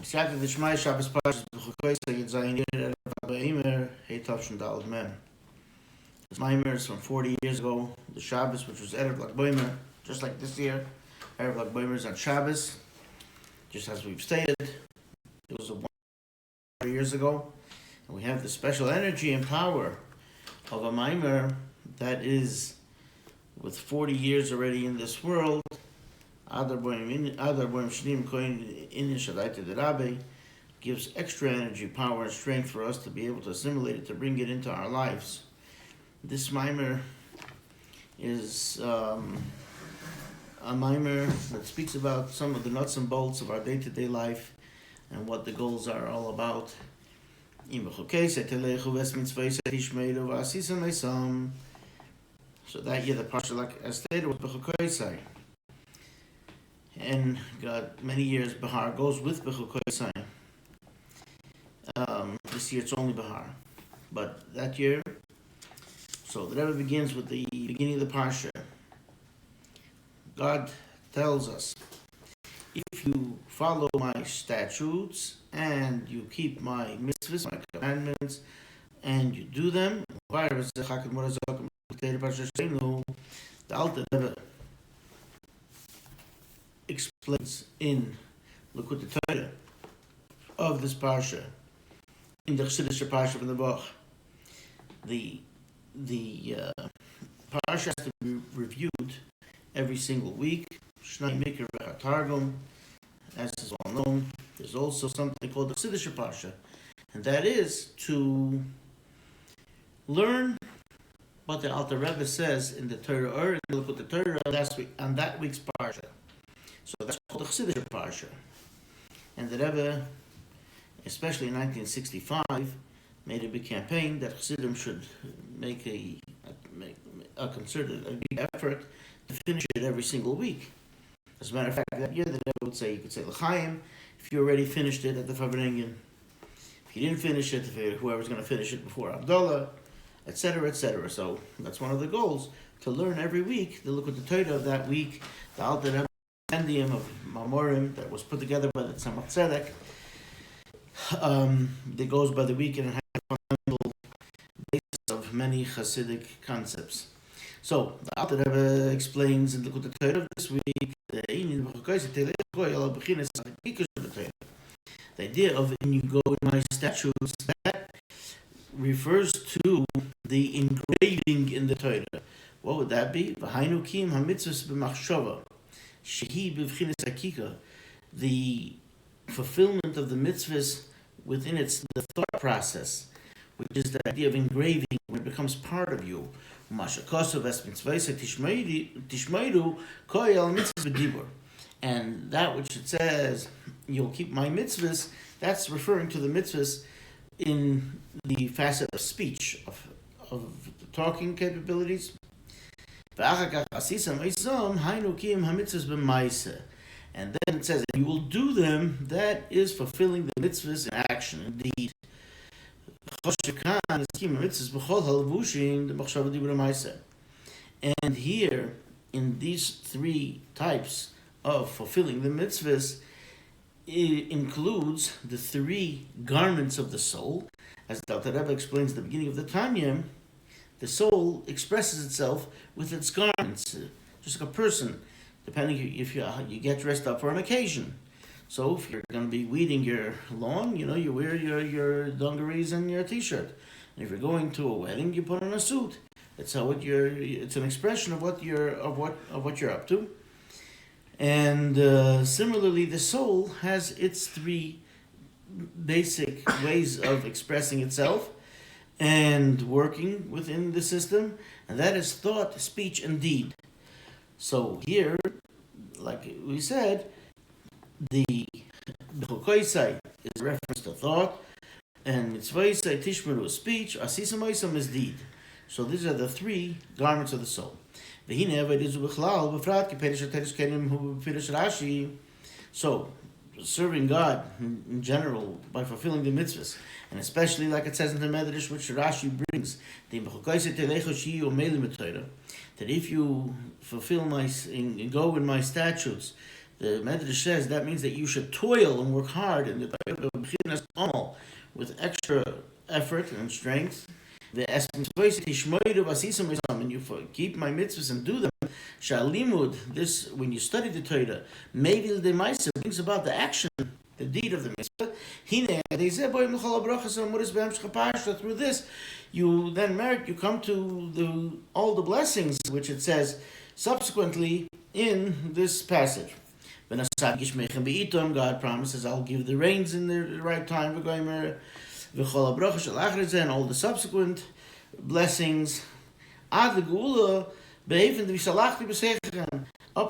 B'siyata d'shmai Shabbos Parshas Bechukosai Yitzayin Yer Rabbi MM Feller. This Maimer is from 40 years ago. The Shabbos, which was Erev Lag Boimer, just like this year. Erev Lag Boimer is on Shabbos, just as we've stated. It was 100 years ago. And we have the special energy and power of a Maimer that is, with 40 years already in this world, gives extra energy, power, and strength for us to be able to assimilate it, to bring it into our lives. This mimer is a mimer that speaks about some of the nuts and bolts of our day-to-day life and what the goals are all about. Eem Bechukosai Teileichu So that year the parsha, like as stated, was Bechukosai. And got many years Bahar goes with Bechukosai. This year it's only Bahar. But that year, so the Rebbe begins with the beginning of the parsha. God tells us, if you follow my statutes and you keep my mitzvahs, my commandments, and you do them, the Alter Rebbe explains in Likutei Torah of this parsha, in the Chassidische parsha from the Bach, the parsha has to be reviewed every single week. Shnai Mikra Targum, as is well known. There's also something called the Chassidische parsha, and that is to learn what the Alter Rebbe says in the Torah, or look at the Torah last week on that week's parsha. So that's called the Chassidische parsha. And the Rebbe, especially in 1965, made a big campaign that Chassidim should make a concerted, a big effort to finish it every single week. As a matter of fact, that year the Rebbe would say, you could say L'chaim if you already finished it at the Farbrengen. If you didn't finish it, if whoever's going to finish it before Abdullah, etc., etc. So that's one of the goals, to learn every week, to look at the Torah of that week, the Alter Rebbe compendium of Mamorim that was put together by the Tzemach Tzedek, that goes by the week and it has a fundamental basis of many Hasidic concepts. So the Alter Rebbe explains in the Likutei Torah of this week the idea of "in you go in my statutes," that refers to the engraving in the Torah. What would that be? The fulfillment of the mitzvahs within the thought process, which is the idea of engraving, when it becomes part of you. And that which it says, you'll keep my mitzvahs, that's referring to the mitzvahs in the facet of speech, of the talking capabilities. And then it says, you will do them, that is fulfilling the mitzvahs in action, indeed. And here, in these three types of fulfilling the mitzvahs, it includes the three garments of the soul. As the Alter Rebbe explains at the beginning of the Tanya, the soul expresses itself with its garments, just like a person, depending if you get dressed up for an occasion. So if you're going to be weeding your lawn, you wear your dungarees and your t-shirt. And if you're going to a wedding, you put on a suit. That's how it's an expression of what you're up to. And similarly, the soul has its three basic ways of expressing itself and working within the system, and that is thought, speech, and deed. So here, like we said, the Bechukosai is a reference to thought, and Mitzvosai Tishmeru is speech, Asisa Moisam is deed. So these are the three garments of the soul. So, serving God in general by fulfilling the mitzvahs, and especially like it says in the Medrash, which Rashi brings, that if you fulfill and go in my statutes, The Medrash says that means that you should toil and work hard in the with extra effort and strength. The essence and you keep my mitzvahs and do them. Shalimud, this when you study the Torah, maybe the Maisa brings about the action, the deed of the mitzvah. Through this, you then merit, you come to all the blessings which it says subsequently in this passage. God promises, I'll give the rains in the right time, and all the subsequent blessings, up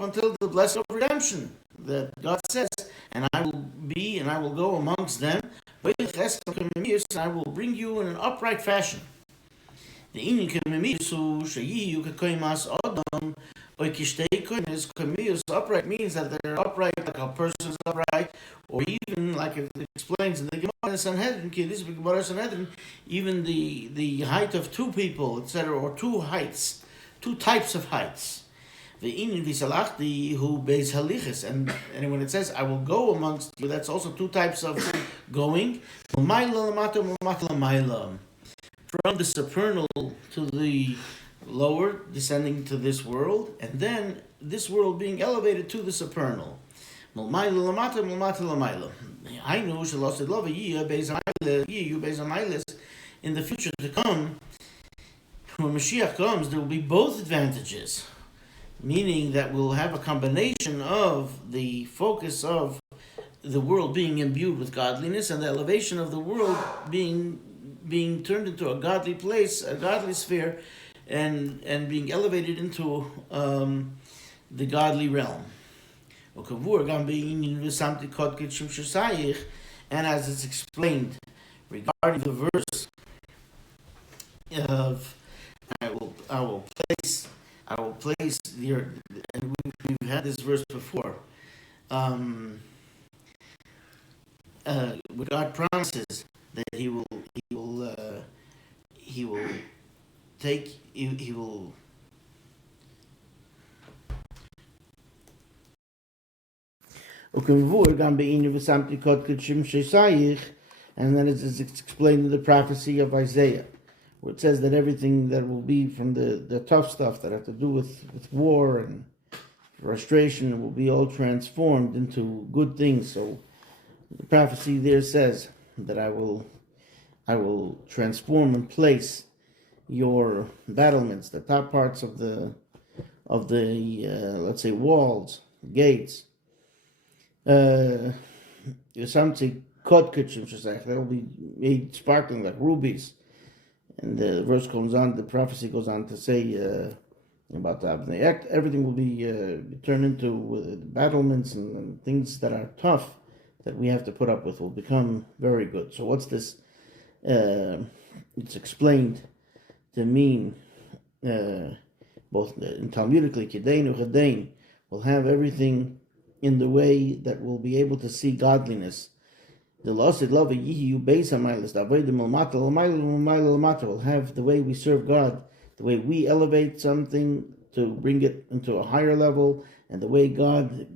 until the blessing of redemption, that God says, and I will go amongst them, and I will bring you in an upright fashion. The upright means that they're upright, like a person is upright, or even like it explains in the Gemara Sanhedrin, even the height of two people, etc., or two types of heights. The inin v'salachti who beis halichis, and when it says I will go amongst you, that's also two types of going. From the supernal to the lower, descending to this world, and then this world being elevated to the supernal. In the future to come, when Mashiach comes, there will be both advantages, meaning that we'll have a combination of the focus of the world being imbued with godliness and the elevation of the world being turned into a godly place, a godly sphere, and being elevated into the godly realm. And as it's explained regarding the verse of I will place your, and we've had this verse before. God promises that He will take you. He will. And then it's explained in the prophecy of Isaiah, where it says that everything that will be from the tough stuff that have to do with war and frustration will be all transformed into good things. So the prophecy there says that I will transform and place your battlements, the top parts of the let's say walls, gates. Something that will be made sparkling like rubies. And the verse goes on, the prophecy goes on to say about the everything will be turned into battlements and things that are tough that we have to put up with will become very good. So what's this? It's explained to mean both in Talmudically, Kedein u'Chedein, will have everything in the way that we'll be able to see godliness. The lost love yiyu beis hamaylis, the avodim l'mata l'mata will have the way we serve God, the way we elevate something to bring it into a higher level, and the way God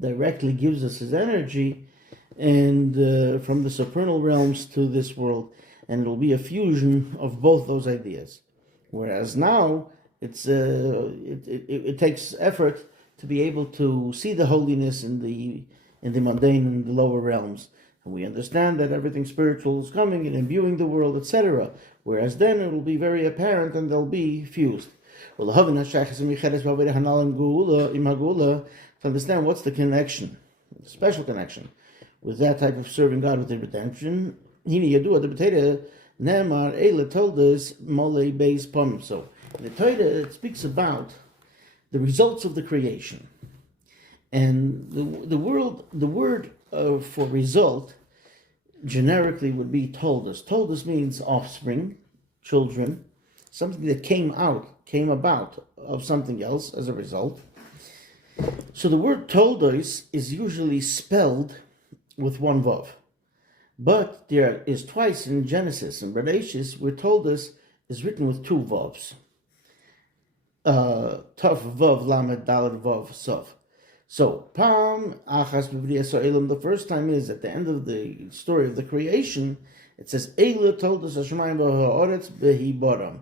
directly gives us His energy, and from the supernal realms to this world, and it'll be a fusion of both those ideas. Whereas now it takes effort to be able to see the holiness in the mundane and the lower realms. And we understand that everything spiritual is coming and imbuing the world, etc. Whereas then it will be very apparent and they'll be fused. To understand what's the connection, the special connection, with that type of serving God with the redemption. Ne'emar told us Molei Beis Pom. So in the Torah it speaks about the results of the creation, and the word for result generically would be toldus. Toldus means offspring, children, something that came about of something else as a result. So the word toldus is usually spelled with one vav, but there is twice in Genesis and Bereshis where toldus is written with two vavs. Taf vav lamed daled vav sov. So, Pam Achas B'Briyas Ha'olam, the first time is at the end of the story of the creation, it says, Eila Toldos Hashemayim V'Ha'oretz B'Hibaram.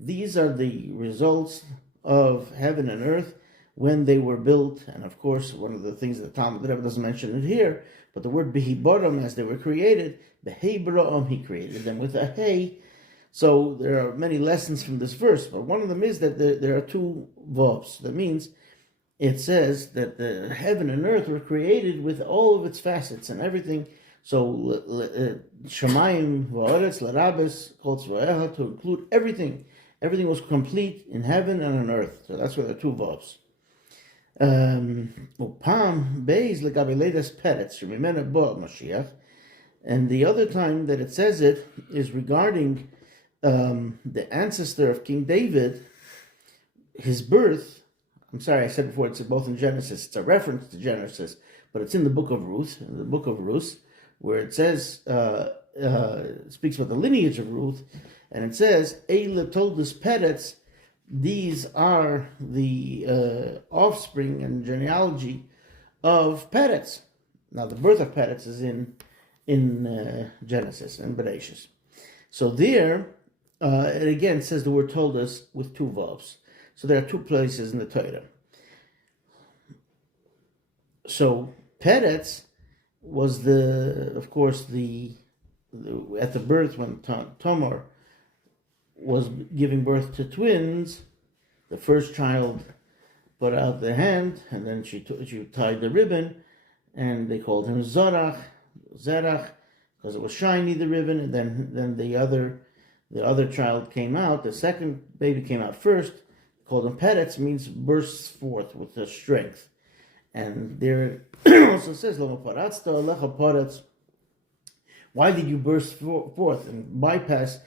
These are the results of heaven and earth when they were built. And of course, one of the things that Talmud Rebbe doesn't mention it here, but the word B'Hibaram, as they were created, B'Hebraam, he created them with a hey. So there are many lessons from this verse, but one of them is that there are two vavs. That means it says that the heaven and earth were created with all of its facets and everything. So Shamayim v'Oretz l'Rabes Kol Tzvaeha, to include everything. Everything was complete in heaven and on earth. So that's where the two vavs. Upam beis legabe leidas peretz shemimena bo Mashiach. And the other time that it says it is regarding the ancestor of King David, his birth. I'm sorry, I said before, it's both in Genesis. It's a reference to Genesis, but it's in the book of Ruth, where it says, speaks about the lineage of Ruth, and it says, Eila told us Peretz, these are the offspring and genealogy of Peretz. Now, the birth of Peretz is in Genesis, in Bereshis. So there, it again says the word told us with two vavs. So there are two places in the Torah. So Peretz was of course, at the birth when Tamar was giving birth to twins. The first child put out the hand, and then she tied the ribbon, and they called him Zerach, because it was shiny, the ribbon. And then the other child came out. The second baby came out first. Called him Peretz, means bursts forth with the strength. And there also says, why did you burst forth and bypass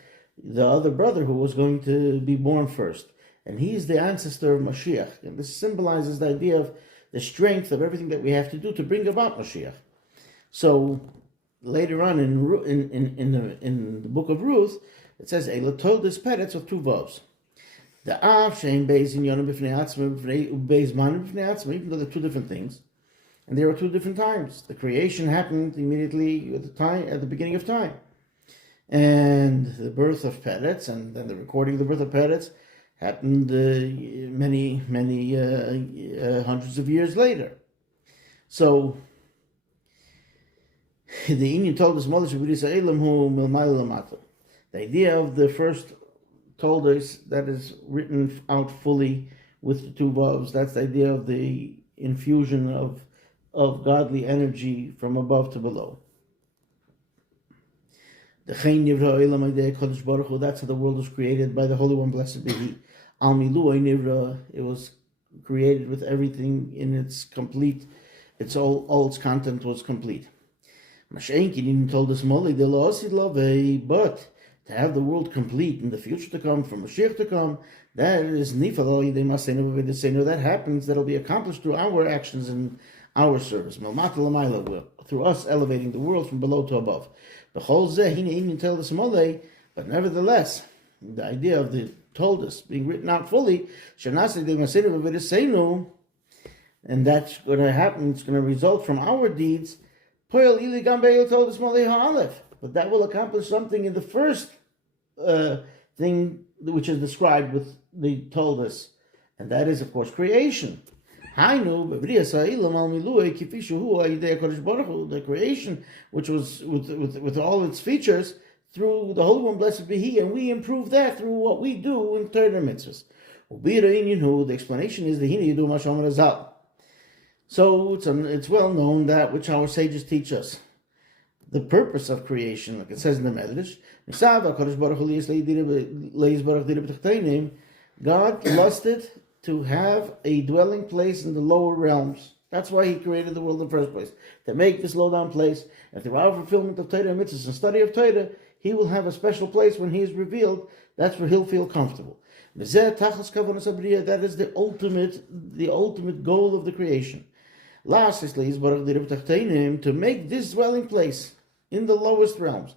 the other brother who was going to be born first? And he's the ancestor of Mashiach. And this symbolizes the idea of the strength of everything that we have to do to bring about Mashiach. So later on in the book of Ruth, it says, Eila told this Peretz of two vavs. The Av Shein Beis in Yonah B'fnei Atzma Beis Man B'fnei Atzma, even though they're two different things, and there were two different times. The creation happened immediately at the beginning of time, and the birth of Peretz, and then the recording of the birth of Peretz happened many hundreds of years later. So the Indian told us the idea of the first told us that is written out fully with the two vavs. That's the idea of the infusion of godly energy from above to below. That's how the world was created by the Holy One, blessed be He. Al Milui Nivra, it was created with everything in its complete, all its content was complete. Mashenkin told us but to have the world complete in the future to come, from Mashiach to come, that is nifalo yidei masenu v'v'desenu. That happens, that'll be accomplished through our actions and our service. Melmata l'mayla, through us elevating the world from below to above. B'chol zeh hine inyan tel desmolei, but nevertheless, the idea of the told us being written out fully, shenasei yidei masenu v'v'desenu, and that's going to happen. It's going to result from our deeds. Poel ili gam be'il told desmolei ha'alef. But that will accomplish something in the first thing which is described with the told us, and that is, of course, creation. The creation, which was with all its features, through the Holy One, blessed be He, and we improve that through what we do in Torah mitzvahs. The explanation is the Hine Yidu Masham Razal. So it's well known that which our sages teach us. The purpose of creation, like it says in the Medrash, God lusted to have a dwelling place in the lower realms. That's why He created the world in the first place, to make this low-down place. And through our fulfillment of Torah and mitzvahs and study of Torah, He will have a special place when He is revealed. That's where He'll feel comfortable. That is the ultimate goal of the creation. To make this dwelling place in the lowest realms.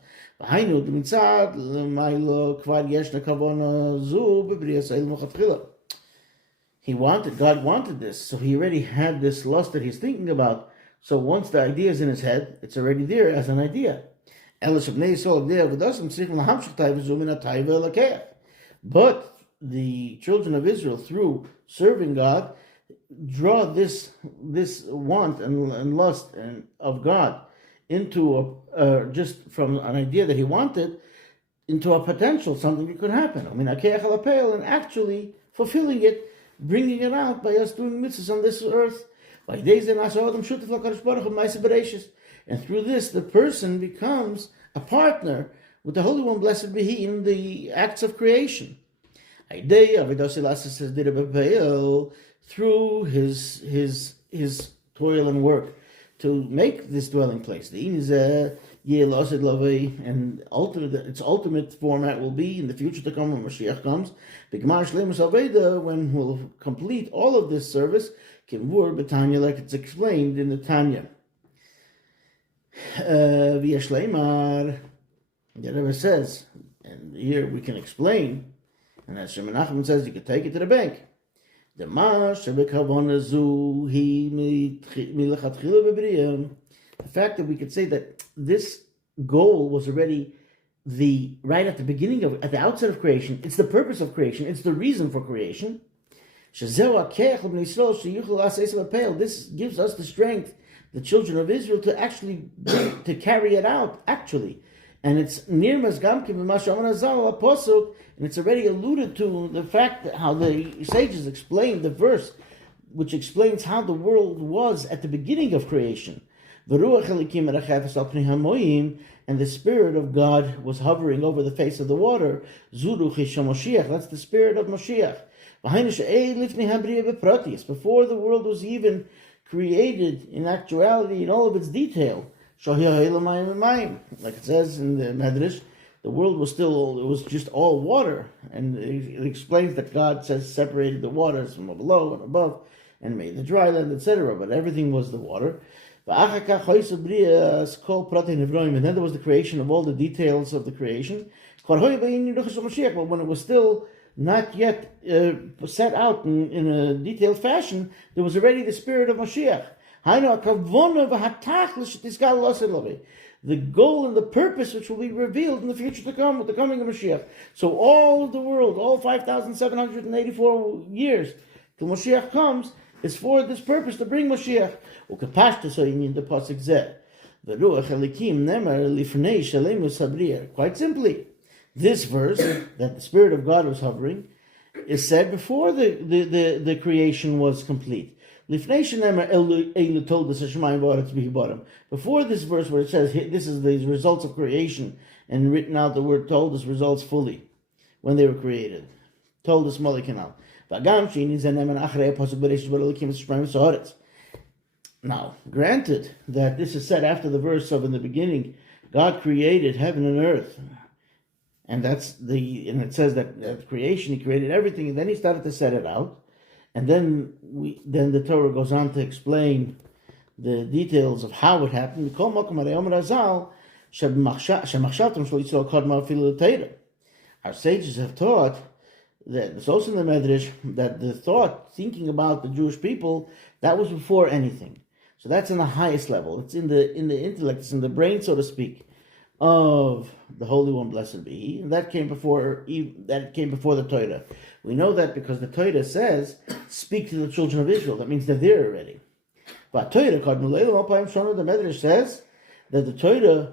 God wanted this, so he already had this lust that he's thinking about. So once the idea is in his head, it's already there as an idea. But the children of Israel, through serving God, draw this want and lust of God into just from an idea that he wanted into a potential, something that could happen. And actually fulfilling it, bringing it out by us doing mitzvahs on this earth. And through this, the person becomes a partner with the Holy One, blessed be He, in the acts of creation. Through his toil and work to make this dwelling place. And its ultimate format will be in the future to come when Mashiach comes. When we'll complete all of this service, like it's explained in the Tanya. The Rebbe says, and here we can explain, and as Shemon Nachman says, you can take it to the bank. The fact that we could say that this goal was already right at the beginning at the outset of creation, it's the purpose of creation, it's the reason for creation. This gives us the strength, the children of Israel, to actually to carry it out, actually. And it's nirmas gamkim b'mashaman pasuk, and it's already alluded to the fact that how the sages explained the verse, which explains how the world was at the beginning of creation. And the Spirit of God was hovering over the face of the water. That's the Spirit of Moshiach. Before the world was even created in actuality, in all of its detail. Like it says in the Medrash, the world was just all water. And it explains that God separated the waters from below and above and made the dry land, etc. But everything was the water. And then there was the creation of all the details of the creation. But when it was still not yet set out in a detailed fashion, there was already the Spirit of Mashiach. The goal and the purpose which will be revealed in the future to come with the coming of Mashiach. So all of the world, all 5,784 years till Mashiach comes, is for this purpose, to bring Mashiach. Quite simply, this verse, that the Spirit of God was hovering, is said before the creation was complete. Before this verse where it says, this is the results of creation, and written out the word told us results fully, when they were created. Told us Molikanal. Now, granted that this is said after the verse of in the beginning, God created heaven and earth, and it says that at creation He created everything, and then He started to set it out, and then the Torah goes on to explain the details of how it happened. Our sages have taught that it's also in the Medrash that the thought, thinking about the Jewish people, that was before anything. So that's in the highest level. It's in the intellect, it's in the brain, so to speak, of the Holy One, blessed be He. And that came before the Torah. We know that because the Torah says, "Speak to the children of Israel." That means they're there already. But Torah, the Medrash says that the Torah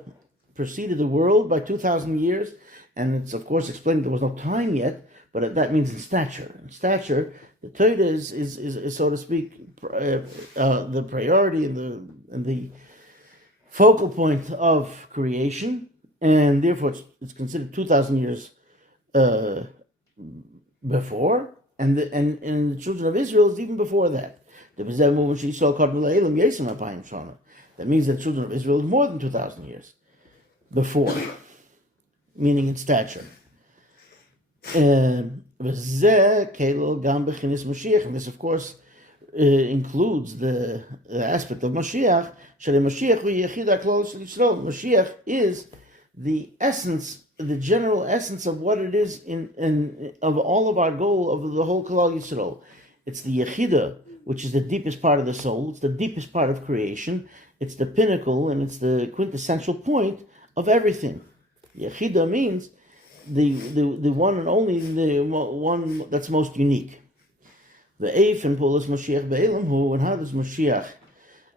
preceded the world by 2,000 years, and it's of course explained there was no time yet. But that means in stature. In stature, the Torah is so to speak, the priority and the focal point of creation, and therefore it's considered 2,000 years before, and the children of Israel is even before that. That means that the children of Israel is more than 2,000 years before, meaning in stature. And this, of course, includes the aspect of Mashiach. Mashiach is the essence, the general essence of what it is of all of our goal of the whole Klal Yisrael. It's the Yechida, which is the deepest part of the soul. It's the deepest part of creation. It's the pinnacle, and it's the quintessential point of everything. Yechida means the one and only, the one that's most unique. The Eif and Polis Mashiach Be'elam Hu, and how does Mashiach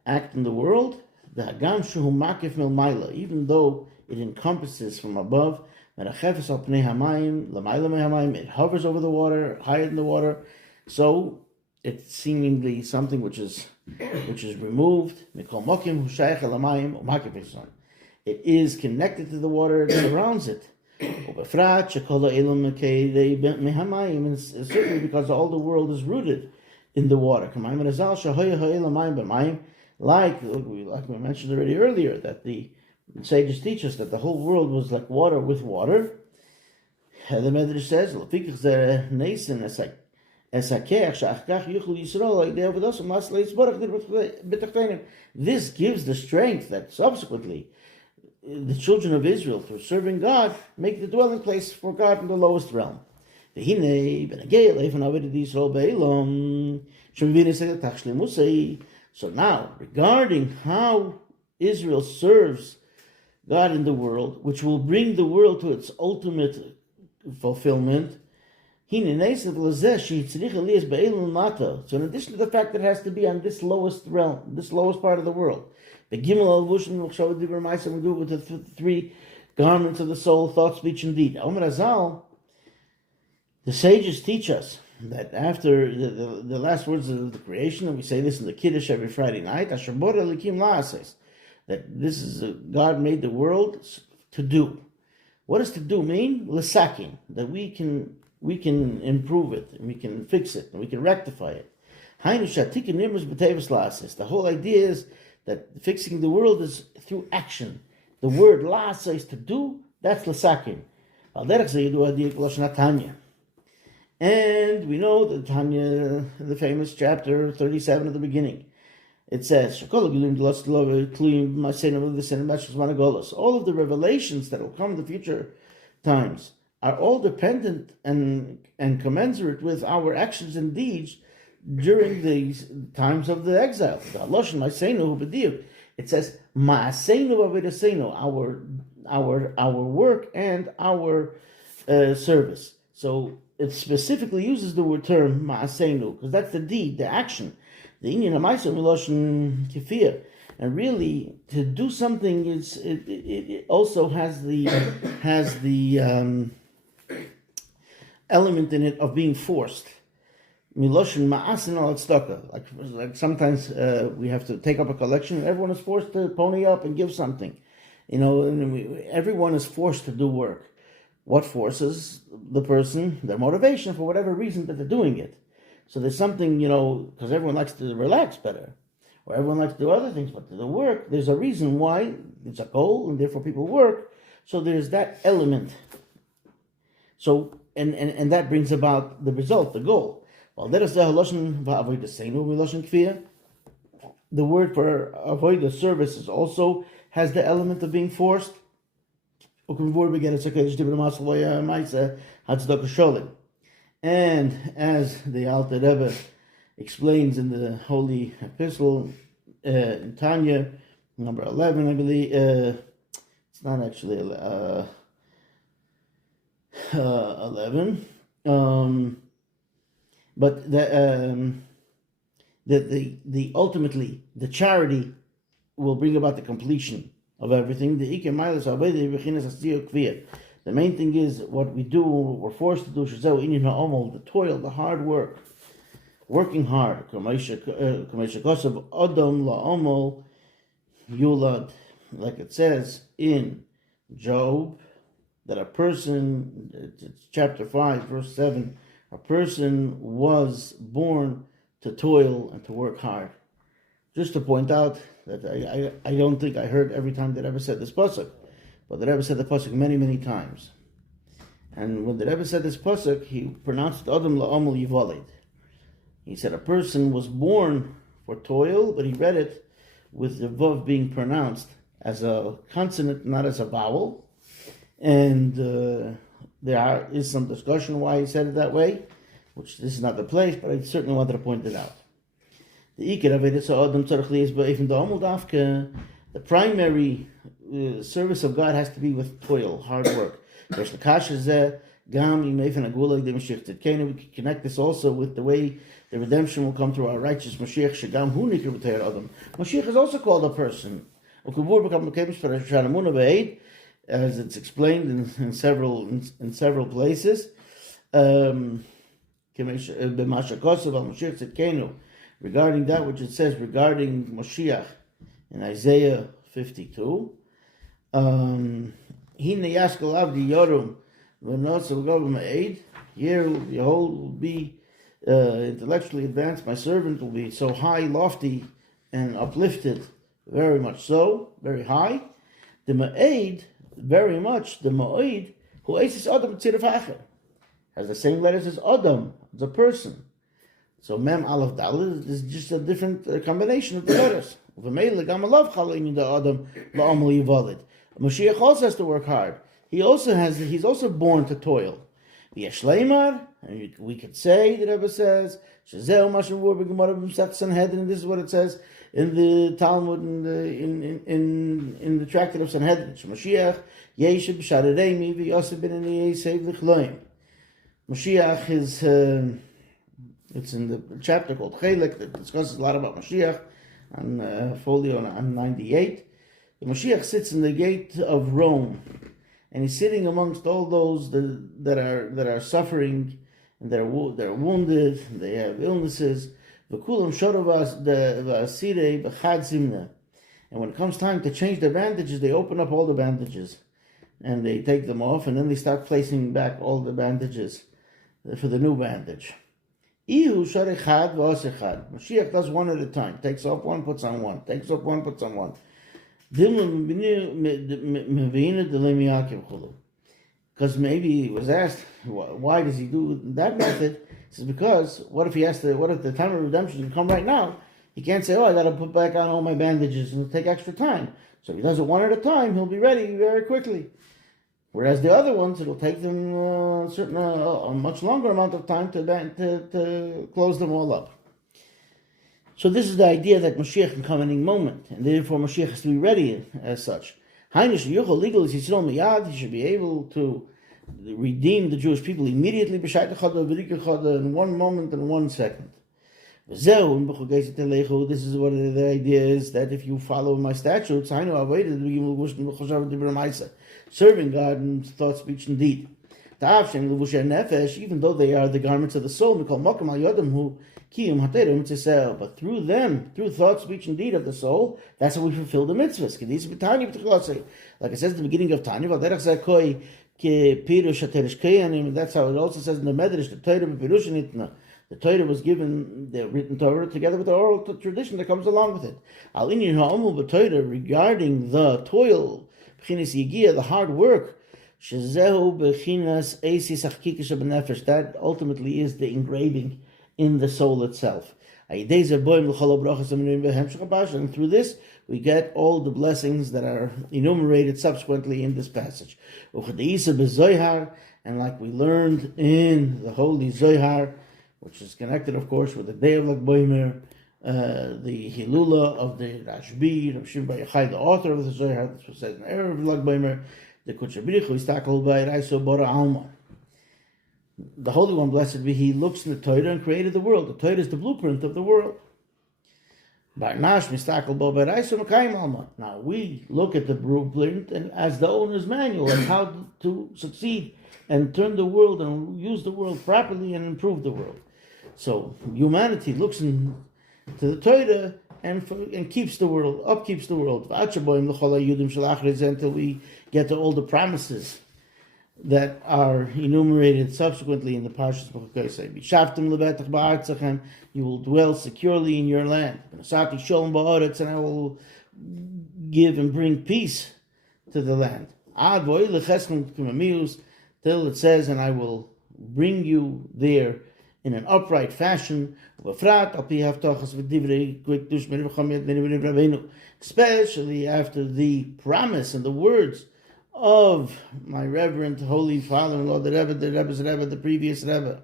act in the world? The Hagam Shehu Makif Milmaila, even though it encompasses from above, it hovers over the water, higher than the water. So it's seemingly something which is removed. It is connected to the water that surrounds it. And it's certainly because all the world is rooted in the water. Like we mentioned already earlier, that the sages teach us that the whole world was like water with water. The Medrash says, this gives the strength that subsequently the children of Israel, through serving God, make the dwelling place for God in the lowest realm. So now, regarding how Israel serves God in the world, which will bring the world to its ultimate fulfillment, so in addition to the fact that it has to be on this lowest realm, this lowest part of the world, we do it with the three garments of the soul, thought, speech, and deed. The sages teach us that after the last words of the creation, and we say this in the Kiddush every Friday night, that this is God made the world to do. What does to do mean? L'sakin, that we can improve it, and we can fix it, and we can rectify it. The whole idea is that fixing the world is through action. The word la'asa is to do, that's l'sakin. And we know the Tanya, the famous chapter 37 at the beginning. It says, all of the revelations that will come in the future times are all dependent and commensurate with our actions and deeds during these times of the exile. It says, our work and our service. So it specifically uses the word term ma'aseinu, because that's the deed, the action. The inyan ha'maisa miloshin kefir, and really to do something is it also has the element in it of being forced. Miloshin ma'asin al tzedakah. Like sometimes we have to take up a collection, and everyone is forced to pony up and give something. Everyone is forced to do work. What forces the person? Their motivation for whatever reason that they're doing it. So there's something, because everyone likes to relax better, or everyone likes to do other things, but to the work, there's a reason why. It's a goal, and therefore people work. So there's that element. So and that brings about the result, the goal. The word for avoid the service also has the element of being forced. And as the Alter Rebbe explains in the Holy Epistle, in Tanya, number 11, I believe, it's not actually 11, but the ultimately, the charity will bring about the completion of everything. The main thing is what we do, we're forced to do, the toil, the hard work, working hard. Like it says in Job, that a person, it's chapter 5, verse 7, a person was born to toil and to work hard. Just to point out that I don't think I heard every time the Rebbe said this pasuk, but the Rebbe said the pasuk many, many times. And when the Rebbe said this pasuk, he pronounced Adam la'amol yivalid. He said a person was born for toil, but he read it with the vav being pronounced as a consonant, not as a vowel. And there is some discussion why he said it that way. which this is not the place, but I certainly wanted to point it out. The primary service of God has to be with toil, hard work. We can connect this also with the way the redemption will come through our righteous Mashiach. Mashiach is also called a person. As it's explained in several places. Regarding that which it says regarding Mashiach in Isaiah 52. Here, behold, will be intellectually advanced. My servant will be so high, lofty, and uplifted, very much so, very high. The Ma'id, very much, the Ma'id, who aces Adam Tzirif has the same letters as Adam, the person. So Mem Aleph Daled is just a different combination of the letters. Mashiach also has to work hard. He's also born to toil. And we could say, the Rebbe says, and this is what it says in the Talmud, in the tractate of Sanhedrin. Mashiach is, it's in the chapter called Chelek that discusses a lot about Mashiach, on folio on 98. The Mashiach sits in the gate of Rome, and he's sitting amongst all those that are suffering, and they're wounded, and they have illnesses. And when it comes time to change their bandages, they open up all the bandages, and they take them off, and then they start placing back all the bandages for the new bandage. Mashiach does one at a time. Takes off one, puts on one. Takes off one, puts on one. Because maybe he was asked, why does he do that method? He says, because what if the time of redemption can come right now? He can't say, I got to put back on all my bandages, and it'll take extra time. So if he does it one at a time, he'll be ready very quickly. Whereas the other ones, it'll take them a much longer amount of time to close them all up. So this is the idea that Mashiach can come at any moment, and therefore Mashiach has to be ready as such. He should be able to redeem the Jewish people immediately, in one moment and 1 second. This is what the idea is, that if you follow my statutes, serving God in thought, speech, and deed. Even though they are the garments of the soul, but through them, through thought, speech, and deed of the soul, that's how we fulfill the mitzvahs. Like it says at the beginning of Tanya, that's how it also says in the Medrash, the Torah was given, the written Torah, together with the oral tradition that comes along with it. Regarding the toil, the hard work, that ultimately is the engraving in the soul itself. And through this, we get all the blessings that are enumerated subsequently in this passage. And like we learned in the Holy Zohar, which is connected, of course, with the day of Lag Boimer, the Hilula of the Rashbi, Rav Shimon Bar Yochai, the author of the Zohar, that's what says in the Erev of Lag Boimer, the Kutshabirichu is tackled by Raiso Bora Alma. The Holy One, blessed be He, looks in the Torah and created the world. The Torah is the blueprint of the world. Now we look at the blueprint and as the owner's manual and how to succeed and turn the world and use the world properly and improve the world. So humanity looks into the Torah and keeps the world, upkeeps the world until we get to all the promises that are enumerated subsequently in the Parshas Bechukosai. You will dwell securely in your land. And I will give and bring peace to the land. Till it says, and I will bring you there in an upright fashion, especially after the promise and the words of my reverend holy father-in-law, the Rebbe, the previous Rebbe.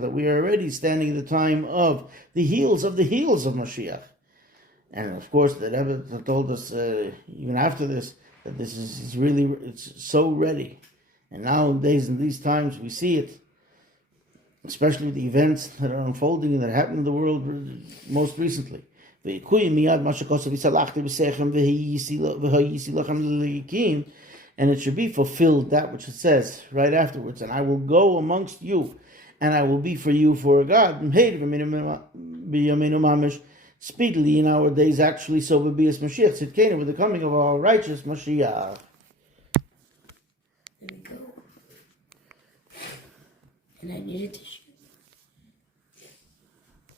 that we are already standing at the time of the heels of Mashiach. And of course, the Rebbe told us even after this that this is really, it's so ready. And nowadays, in these times, we see it, especially with the events that are unfolding and that happened in the world most recently. And it should be fulfilled, that which it says right afterwards, and I will go amongst you, and I will be for you for a God. Speedily in our days, actually, so will be as Mashiach Tzidkenu, with the coming of our righteous Mashiach. There we go. And I needed to